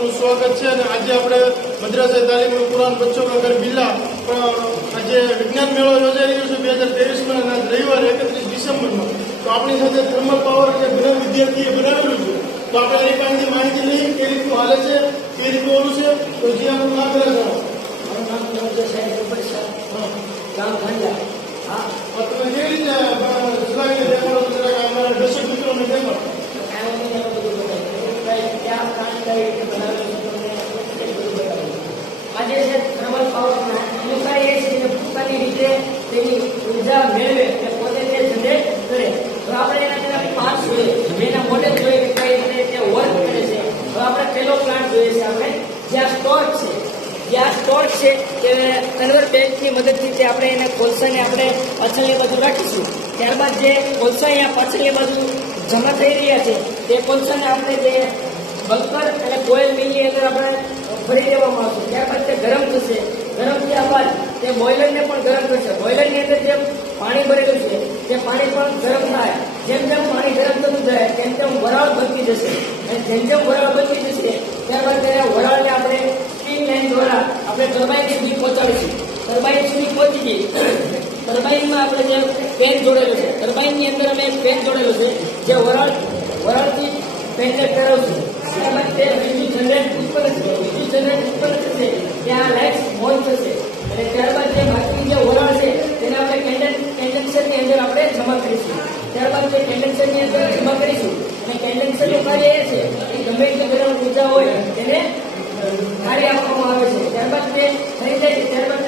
આપનું સ્વાગત છે અને આજે આપણે મદ્રાસા તાલીમ કુરાન બચ્ચો નગર બિલ્લા પણ આજે વિજ્ઞાન મેળો યોજાઈ રહ્યો છે બે હજાર ત્રેવીસમાં અને રવિવાર એકત્રીસ ડિસેમ્બરમાં. તો આપણી સાથે થર્મલ પાવર જે ઘણા વિદ્યાર્થીએ બનાવેલું છે. તો આપણે એની પાસેથી માહિતી લઈએ કે રીતનું હાલે છે કે રીતનું ઓલું છે. તો જે આપણું નામ કરે છે. ગામ ખાંડા હા. તમે કેવી રીતે અ, ચલાવીને દેખાડો છો જરાક અમારા દર્શક મિત્રોને દેખાડો કાંઈ વાંધો નહીં, બધું બતાવ્યું. કાંઈ ક્યાં કામ કઈ રીતે બનાવેલું છે તમને એ બધું બતાવ્યું. આજે છે થર્મલ પાવર પ્લાન્ટ એનું કાર્ય એ છે કે પોતાની રીતે તેની ઊર્જા મેળવે અને પોતે તે જનરેટ કરે તો આપણે એના તેના પાર્ટ જોઈએ એના મોડેલ જોઈએ કે કઈ રીતે તે વર્ક કરે છે તો આપણે પહેલો પ્લાન્ટ જોઈએ છે આપણે જ્યાં સ્ટોર છે જ્યાં સ્ટોર છે કે કન્વર બેલ્ટની મદદથી તે આપણે એને કોલસાને આપણે પાછળની બાજુ રાખીશું. ત્યારબાદ જે કોલસા અહીંયા પાછળની બાજુ જમા થઈ રહ્યા છે, તે કોલસાને આપણે જે બલ્કર અને કોયલ મિલની અંદર આપણે ભરી દેવામાં આવશે. ત્યારબાદ તે ગરમ થશે. ગરમ થયા બાદ તે બોઇલરને પણ ગરમ કરશે. બોઇલરની અંદર જે પાણી ભરેલું છે, તે પાણી પણ ગરમ થાય. જેમ જેમ પાણી ગરમ થતું જાય, તેમ તેમ વરાળ બનતી જશે. અને જેમ જેમ વરાળ બચી જશે, ત્યારબાદ તેના વરાળને આપણે સ્ટીમ લાઇન દ્વારા આપણે ટર્બાઇન સુધી પહોંચાડીશું. ટર્બાઇન સુધી પહોંચી ગઈ ટર્બાઇનમાં આપણે જે પેન જોડેલું છે. ટર્બાઇનની અંદર અમે એક પેન જોડેલું છે, જે વરાળ, વરાળથી પેનને ફેરવશું ત્યારબાદ તે વિદ્યુત જનરેટ ઉત્પન્ન થશે વિદ્યુત જનરેટ ઉત્પન્ન થશે ત્યાં અને ત્યારબાદ જે બાકી જે વરાળ છે, તેને આપણે કેન્ડન કેન્ડન્સરની અંદર આપણે જમા કરીશું. ત્યારબાદ તે કેન્ડન્સરની અંદર જમા કરીશું. અને કેન્ડન્સરનું કાર્ય એ છે કે ગમે તે ઊર્જા હોય, તેને કાર્ય આપવામાં આવે છે. ત્યારબાદ તે થઈ જાય, ત્યારબાદ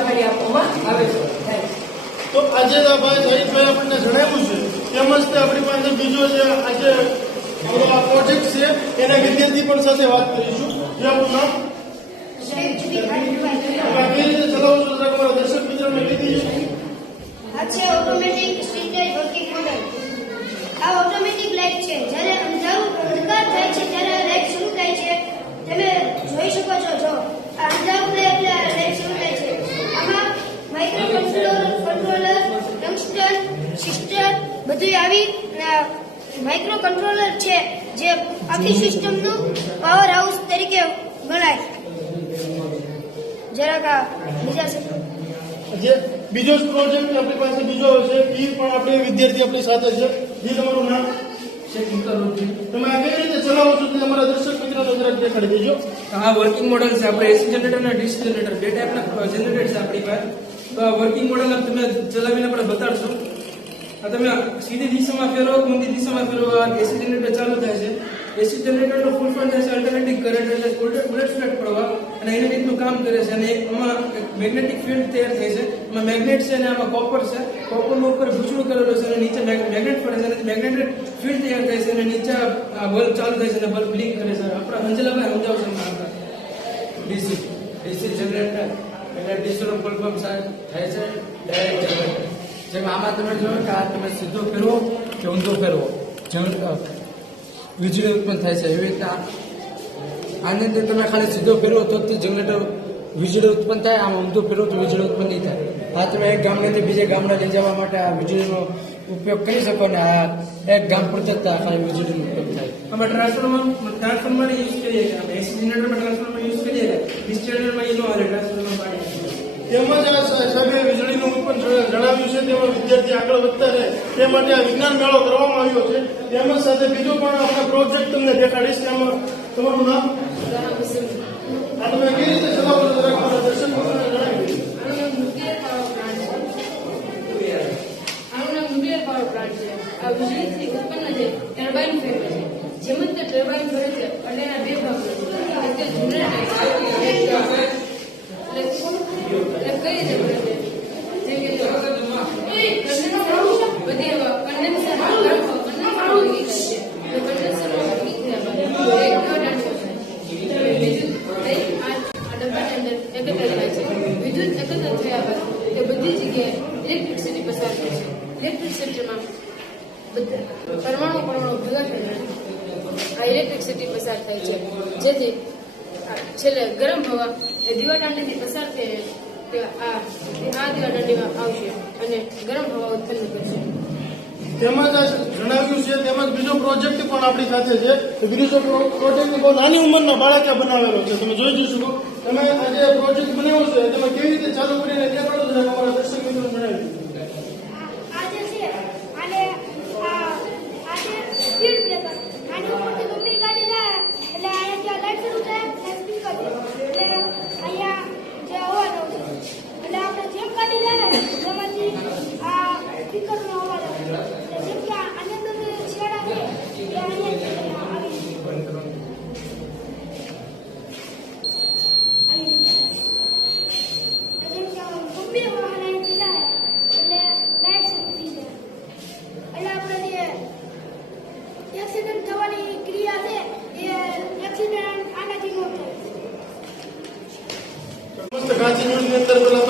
કરીને આપવામાં આવે છે. તો આજે ભાઈ શરીફભાઈ આપણને જણાવ્યું છે તેમજ તે આપણી પાસે બીજો જે આજે આપણો આ પ્રોજેક્ટ છે એના વિદ્યાર્થી પણ સાથે વાત કરીશું. જે આપણું નામ? કઈ રીતે ચલાવો છો દર્શક મિત્રોને ઓટોમેટિક સ્ટ્રીટ વર્કિંગ મોડલ આ ઓટોમેટિક લાઇટ છે. જ્યારે અંધારું અંધકાર થાય છે ત્યારે આ લાઇટ શરૂ થાય છે. તમે જોઈ શકો છો જો આ અંધારું થાય એટલે આ લાઇટ શરૂ થાય છે આમાં માઇક્રો કંટ્રોલર કંટ્રોલર ટંગસ્ટન સિસ્ટર બધું આવી માઇક્રો કંટ્રોલર છે જે આખી સિસ્ટમનું પાવર હાઉસ તરીકે ગણાય. જરાક આ બીજા બીજો પ્રોજેક્ટ આપણી પાસે બીજો છે એ પણ આપણે વિદ્યાર્થી આપણી સાથે છે. એ તમારું નામ? તમે આ કઈ રીતે ચલાવો છો તે અમારા દર્શક મિત્રોને જરાક દેખાડી દેજો. આ વર્કિંગ મોડલ છે. આપણે એસી જનરેટર અને ડીસી જનરેટર બે ટાઈપના જનરેટર છે આપણી પાસે. તો આ વર્કિંગ મોડલ તમે ચલાવીને આપણે બતાડશું. તમે સીધી દિશામાં ફેરવો કે દિશામાં ફેરવો, આ એસી જનરેટર ચાલુ થાય છે. એસી જનરેટરનો ફૂલ ફોર્મ થાય છે અલ્ટરનેટિવ કરંટ એટલે ઉલટ ફ્લેટ પ્રવાહ. અને એની રીતનું કામ કરે છે અને એક આમાં મેગ્નેટિક ફિલ્ડ તૈયાર થાય છે. એમાં મેગ્નેટ છે અને આમાં કોપર છે. કોપરનું ઉપર ભૂચડું કરેલું છે અને નીચે મેગ્નેટ પડે છે અને મેગ્નેટિક ફિલ્ડ તૈયાર થાય છે અને નીચે આ બલ્બ ચાલુ થાય છે અને બલ્બ બ્લિંક કરે છે. આપણા અંજલાભાઈ સમજાવશે એમાં ડીસી ડીસી જનરેટર એટલે ડીસીનો ફોર્મ થાય છે ડાયરેક્ટ જનરેટર જેમ આમાં તમે જોયું કે આ તમે સીધો ફેરવો કે ઊંધો ફેરવો. જેમ વીજળી ઉત્પન્ન થાય છે, એવી રીતના આની અંદર તમે ખાલી સીધો ફેરવો તો તે જનરેટર વીજળી ઉત્પન્ન થાય, આમ ઊંધો ફેરવો તો વીજળી ઉત્પન્ન નહીં થાય. આ તમે એક ગામડેથી બીજે ગામડે લઈ જવા માટે આ વીજળીનો ઉપયોગ કરી શકો ને, આ એક ગામ પૂરતા જતા ખાલી વીજળીનો ઉપયોગ થાય. અમે ટ્રાન્સફોર્મર ટ્રાન્સફોર્મર યુઝ કરીએ એસી જનરેટરમાં ટ્રાન્સફોર્મર યુઝ કરીએ છીએ ડીસી જનરેટરમાં એ નો હાલે ટ્રાન્સફોર્મર પાડી તેમજ આ સાહેબે વીજળીનું ઉત્પન્ન જણાવ્યું છે, તેમાં વિદ્યાર્થી આગળ વધતા રહે, તે માટે આ વિજ્ઞાન મેળો કરવામાં આવ્યો છે. તેમજ સાથે બીજો પણ આપણા પ્રોજેક્ટ તમને દેખાડીશ, તેમાં તમારું નામ? આ તમે કઈ રીતે ચલાવો દર્શક આ છે ટર્બાઇન ફેરવે છે. જેમ તે ટર્બાઇન ફરે છે અને એના બે ભાગ છે. જૂના જનરેટર એટલે એટલે કઈ રીતે ફરે છે જેમ કે જો બધી એવા કન્ડેન્સર કન્ડેન્સર વીક થયા બાદ એક નવો દાંડો છે વિદ્યુત લઈ આ આ ડબ્બાની અંદર એકત્ર થાય છે વિદ્યુત એકત્ર થયા બાદ તે બધી જગ્યાએ ઇલેક્ટ્રિસિટી પસાર થાય છે ઇલેક્ટ્રિસિટીમાં બધા પરમાણુ પરમાણુ ભેગા થઈને આ ઇલેક્ટ્રિસિટી પસાર થાય છે જેથી છેલ્લે ગરમ હવા એ દીવાદાંડીથી પસાર થઈ આ આ દીવાદાંડીમાં આવશે અને ગરમ હવા ઉત્પન્ન કરશે. તેમજ જણાવ્યું છે તેમજ બીજો પ્રોજેક્ટ પણ આપણી સાથે છે. બીજો પ્રોજેક્ટ બહુ નાની ઉંમરના બાળકે બનાવેલો છે તમે જોઈ જઈ શકો તમે આ જે પ્રોજેક્ટ બનાવ્યો છે તમે કેવી રીતે ચાલુ કરીને દેખાડો છો અમારા દર્શક મિત્રો જણાવી છે આને આ આ જે સ્પીડ બ્રેકર આની ઉપરથી ગમે ગાડી જાય એટલે અહીંયા જ્યાં લાઈટ શરૂ થાય ત્યાં સ્પીકર છે એટલે અહીંયા જે અવાજ આવશે એટલે આપણે જેમ ગાડી જાય તેમાંથી આ સ્પીકરનો અવાજ આવે એટલે જેમ કે આની અંદર જે છેડા છે એ અહીંયા આવી આવી રીતે. જેમ કે આમ ગમે વાહન અહીંથી જાય એટલે લાઈટ શરૂ થઈ જાય એટલે આપણે જે એક્સિડન્ટ થવાની ક્રિયા છે એ એક્સિડન્ટ આનાથી ન થાય સમસ્ત ગાંધી ન્યૂઝની અંદર પહેલા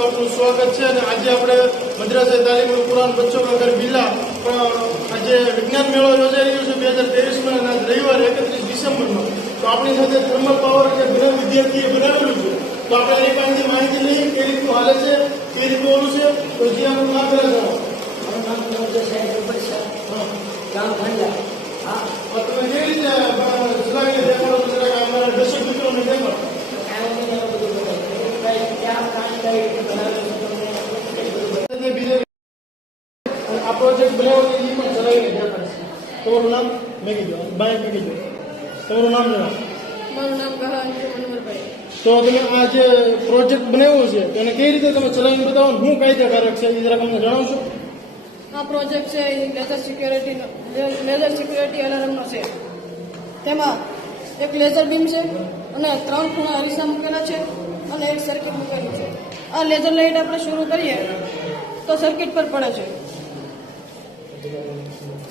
તો સ્વાગત છે અને આજે આપણે મદ્રાસે તાલીમ કુરાન બચ્ચો નગર બિલ્લા પણ આજે વિજ્ઞાન મેળો યોજાઈ રહ્યો છે બે હજાર ત્રેવીસમાં અને આજ રવિવાર એકત્રીસ ડિસેમ્બરનો. તો આપણી સાથે થર્મલ પાવર જે ઘણા વિદ્યાર્થીએ બનાવેલું છે. તો આપણે એની પાસેથી માહિતી લઈએ કે રીતનું હાલે છે કે રીતનું ઓલું છે. તો જે આપણું નામ પહેલા જણાવો. ગામ ભાંડા હા. તમે કેવી રીતે દેખાડો અમારા દર્શક મિત્રોને દેખાડો કાંઈ વગર એવું બધું બતાવ્યું. કઈ ક્યાં કાંઈ કઈ રીતે બનાવેલું છે તમને એ બધું બતાવ્યું. તે બીજે અને આ પ્રોજેક્ટ બનાવ્યો છે એ પણ ચલાવીને દેખાડશે તમારું નામ મેં કીધું બાય મેં કીધું? તમારું નામ જણાવો. મારું નામ કહાન તો તમે આ જે પ્રોજેક્ટ બનાવ્યો છે તેને કઈ રીતે તમે ચલાવીને બતાવો? હું શું કાયદાકારક છે એ જરાક અમને જણાવશો? આ પ્રોજેક્ટ છે એ લેઝર સિક્યોરિટીનો લેઝર સિક્યોરિટી અલાર્મનો છે. તેમાં એક લેઝર બીમ છે અને ત્રણ ખૂણા અરીસા મૂકેલા છે અને એક સર્કિટ મૂકેલું છે. આ લેઝર લાઇટ આપણે શરૂ કરીએ તો સર્કિટ પર પડે છે.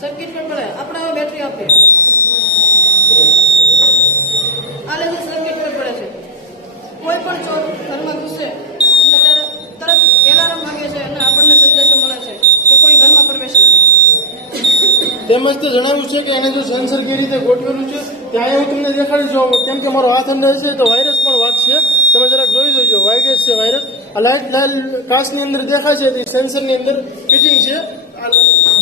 સર્કિટ પર પડે. આપણે હવે બેટરી આપીએ આ લેઝર સર્કિટ પર પડે છે કોઈ પણ ચોર ઘરમાં ઘૂસે, એટલે તરત એલાર્મ વાગે છે અને આપણને સંદેશો મળે છે કે કોઈ ઘરમાં પ્રવેશે. તેમજ તે જણાવ્યું છે કે એને જો સેન્સર કેવી રીતે ગોઠવેલું છે ત્યાં હું તમને દેખાડી જોઉં. કેમ કે મારો હાથ અંદર છે, તો વાયરસ પણ વાગશે. તમે જરાક જોઈ દેજો વાયરસ છે વાયરસ. આ લાઇટ લાલ કાચની અંદર દેખાય છે સેન્સરની અંદર ફિટિંગ છે.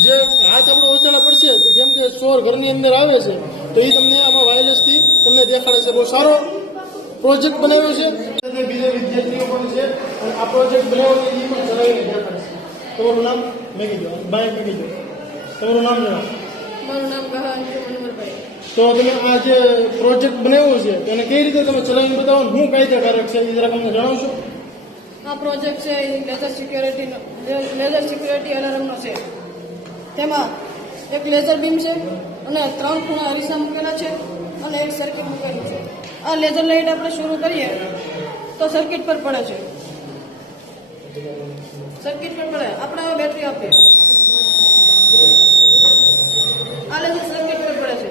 જે હાથ આપણો ઓછાના પડશે કેમ કે ચોર ઘરની અંદર આવે છે, તો એ તમને આમાં વાયરસથી તમને દેખાડે છે. બહુ સારો પ્રોજેક્ટ બનાવ્યો છે. બીજા વિદ્યાર્થીઓ પણ છે. અને આ પ્રોજેક્ટ બનાવ્યો એ પણ જણાવી રહ્યા છે તમારું નામ? મેગી દો બાય મેગી દો તમારું નામ જણાવો. મારું નામ કહાન તો તમે આ જે પ્રોજેક્ટ બનાવ્યો છે તેને કઈ રીતે તમે ચલાવીને બતાવો હું કાયદાકારક છે એ જરાક અમને જણાવશો? આ પ્રોજેક્ટ છે એ લેઝર સિક્યોરિટીનો લેઝર સિક્યોરિટી અલાર્મનો છે. તેમાં એક લેઝર બીમ છે અને ત્રણ ખૂણા અરીસા મૂકેલા છે અને એક સર્કિટ મૂકેલું છે. આ લેઝર લાઇટ આપણે શરૂ કરીએ, તો સર્કિટ પર પડે છે. સર્કિટ પર પડે. આપણે હવે બેટરી આપીએ. આ લેઝર સર્કિટ પર પડે છે.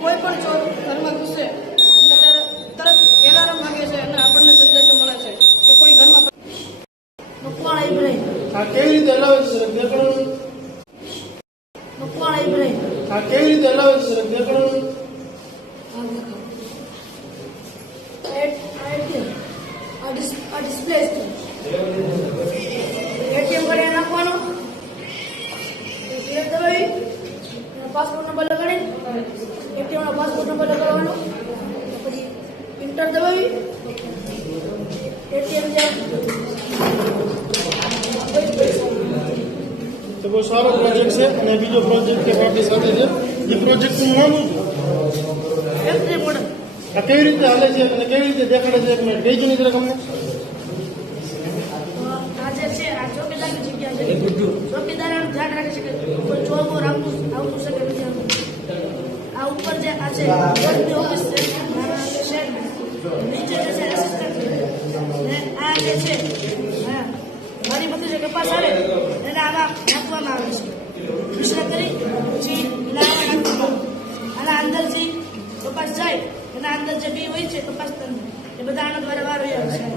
કોઈ પણ ચોર ઘરમાં ઘૂસે એટલે ત્યારે તરત એલાર્મ વાગે છે અને આપણને સંદેશો મળે છે કે કોઈ ઘરમાં મકવાણા ઇબ્રાહિમ આ કેવી રીતે હલાવે છે જરાક દેખાડો મકવાણા ઇબ્રાહિમ આ કેવી રીતે હલાવે છે જરાક દેખાડો આ ડિસ્પ્લે એટીએમ કાર્ડ નાખવાનું ક્લિયર દબાવી પાસપોર્ટ નંબર લગાડી એટીએમ નો પાસપોર્ટ નંબર લગાડવાનો. પછી ઇન્ટર દબાવી. એટીએમ તો બહુ સારો પ્રોજેક્ટ છે અને બીજો પ્રોજેક્ટ કે પાર્ટી સાથે છે એ પ્રોજેક્ટનું નામ આ કેવી રીતે હાલે છે અને કેવી રીતે દેખાડે છે? એક મિનિટ કહી તરફ ને જરાક અમને ચોકીદારની જગ્યા છે. ચોકીદાર ધ્યાન રાખી શકે. કોઈ ચોર બોર આવતું આવતું શકે નથી આવતું. આ ઉપર જે આ છે વોર્ડની ઓફિસ છે નીચે જે છે ને આ જે છે, હા, મારી બધું જે કપાસ આવે, એને આમાં નાખવામાં આવે છે. મિશ્ર કરી, પછી. આના અંદરથી કપાસ જાય, એના અંદર જે બી હોય છે, કપાસ એ બધા આના દ્વારા વાર હોય છે.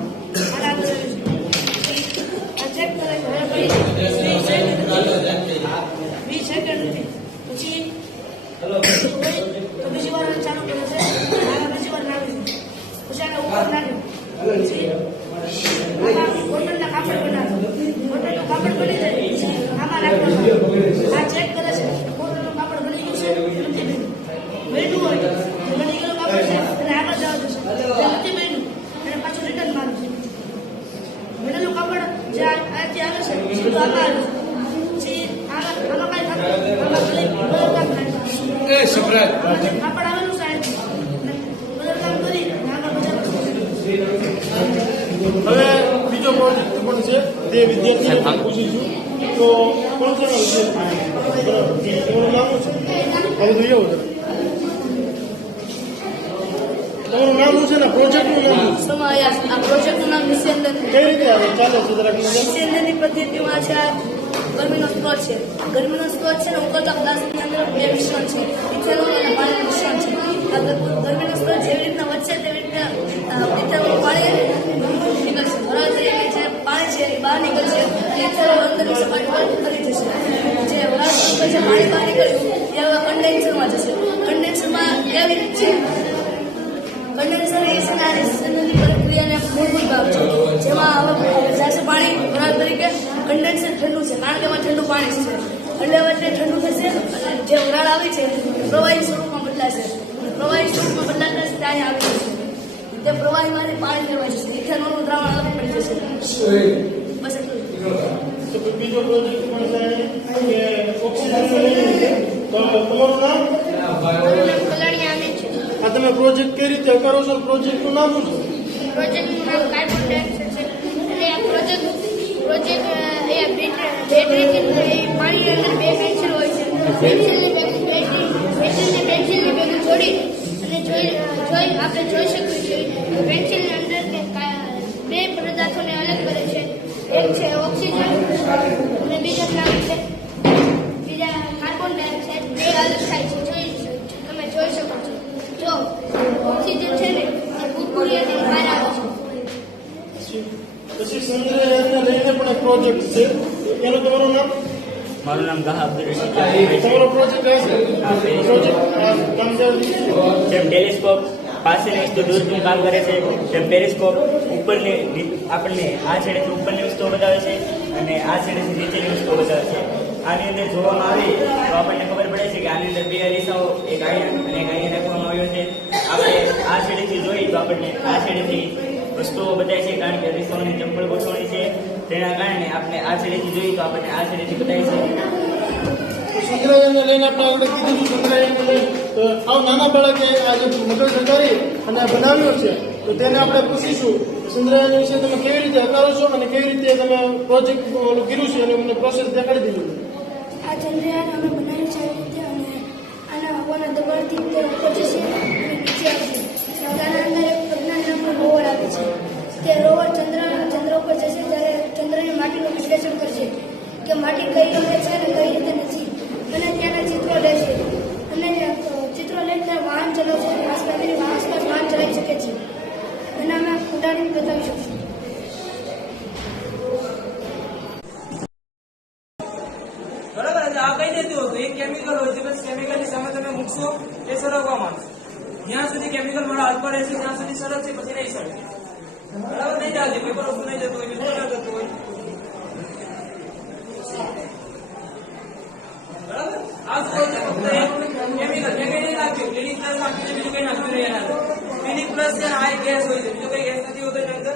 જવાનું આગળ જવાનું છે એટલે નથી માર્યું અને પાછું રિટર્ન મારું છે કાપડ જે આજે આવે આવે છે આમાં કાંઈ થતું આમાં થાય કાપડ આવેલું સાહેબ બધું કરી આગળ હવે બીજો પ્રોજેક્ટ પણ છે તે વિદ્યાર્થીઓને પૂછું છું તો કોણ કોણ વિદ્યાર્થી કોણ લાગુ છે પ્રોજેક્ટનું આ પ્રોજેક્ટનું નામ નિસ્યંદન? કઈ છે જરાક ગરમીનો સ્ત્રોત છે ગરમીનો સ્ત્રોત છે ને ઉકળતા અંદર બે મિશ્રણ છે ઇથેનોલ અને મિશ્રણ છે ગરમીનો સ્ત્રોત જેવી રીતના વધશે તેવી રીતના ઇથેનોલ પાણી નીકળશે બરાબર તરીકે જે પાણી છે બહાર નીકળશે ઇથેનોલ પાણી છે. એટલે વચ્ચે ઠંડુ થશે અને જે વરાળ આવે છે પ્રવાહી સ્વરૂપમાં બદલાશે. પ્રવાહી સ્વરૂપમાં બદલાતા જ ત્યાં આવે છે તે પ્રવાહીમાંથી પાણી લેવાય જશે. ઇથેનોલનું દ્રાવણ અલગ પડી જશે. બસ એટલું જ. બીજો પ્રોજેક્ટ પણ છે? કે છે. તમારું નામ છે? આ તમે પ્રોજેક્ટ કઈ રીતે કરો છો પ્રોજેક્ટનું નામ શું પ્રોજેક્ટનું નામ કાર્બન ડાયોક્સાઇડ છે. અને આ પ્રોજેક્ટ પ્રોજેક્ટ બેટરી અંદર બે પેન્સિલ હોય છે. પેન્સિલની પેન્સિલ પેન્સિલની પેન્સિલને પેન્સિલની ભેગું જોડી અને જોઈ જોઈ આપણે જોઈ શકીએ છીએ. પેન્સિલની અંદર બે પદાર્થોને અલગ કરે છે. એક છે ઓક્સિજન અને બીજા નામ છે. બીજા કાર્બન ડાયોક્સાઇડ બે અલગ થાય છે. જોઈ તમે જોઈ શકો છો. જો ઓક્સિજન છે ને એ ભૂતપૂર્વથી બહાર આવે છે. પછી સંગ્રહને લઈને પણ એક પ્રોજેક્ટ છે. એનું તમારું નામ? મારું નામ ગાહ અબ્દુલ રશીદ. જેમ ટેલિસ્કોપ પાસેની વસ્તુ દૂરથી કામ કરે છે જેમ પેરિસ્કોપ ઉપરની આપણને આ છેડેથી ઉપરની વસ્તુઓ બતાવે છે અને આ છેડેથી નીચેની વસ્તુઓ બતાવે છે. આની અંદર જોવામાં આવે તો આપણને ખબર પડે છે કે આની અંદર બે અરીસાઓ એક અહીંયા અને એક અહીંયા રાખવામાં આવ્યો છે. આપણે આ છેડેથી જોઈએ તો આપણને આ છેડેથી વસ્તુઓ બતાવી છે કારણ કે અરીસાઓની ચંપલ ગોઠવણી છે. તેના કારણે આપણે આ છેડેથી જોઈએ તો આપણને આ છેડેથી બતાવી છે. સંગ્રહાલયને લઈને આપણે આગળ કીધું સંગ્રહાલયને તો આવ નાના બાળકે આ જે મગજ કરી અને બનાવ્યો છે તો તેને આપણે પૂછીશું સંગ્રહાલય વિશે તમે કેવી રીતે હકારો છો અને કેવી રીતે તમે પ્રોજેક્ટ કર્યું છે અને અમને પ્રોસેસ દેખાડી દીધું આ ચંદ્રયાન અમે બનાવ્યું છે આવી રીતે અને આના હવાના દબાણથી તે ઉપર જશે અને નીચે આવશે. અંદર છે તે રોવર ચંદ્ર ચંદ્ર ઉપર જશે ત્યારે ચંદ્રની માટીનું વિશ્લેષણ કરશે કે માટી કઈ રીતે છે અને કઈ રીતે નથી. અને ત્યાંના ચિત્રો લેશે અને ચિત્રો લઈને ત્યાં વાહન ચલાવશે અને આસપાસની આસપાસ વાહન ચલાવી શકે છે. અને અમે ઉદાહરણ બતાવી શકશું. બરાબર, એટલે આ કહી દેતું હતું, એક કેમિકલ હોય છે બસ કેમિકલની સામે તમે મૂકશો, એ સરકવા માંડશે. જ્યાં સુધી કેમિકલ મારા હાથમાં રહેશે, ત્યાં સુધી સરક છે પછી નહીં સરકે બરાબર નહીં ચાલશે પેપર ઓછું નહીં જતું હોય ના જતું હોય બરાબર આ શું છે ફક્ત કઈ નાખ્યું એના અંદર પ્લસ છે આ ગેસ હોય છે બીજું કઈ ગેસ નથી હોતો એના અંદર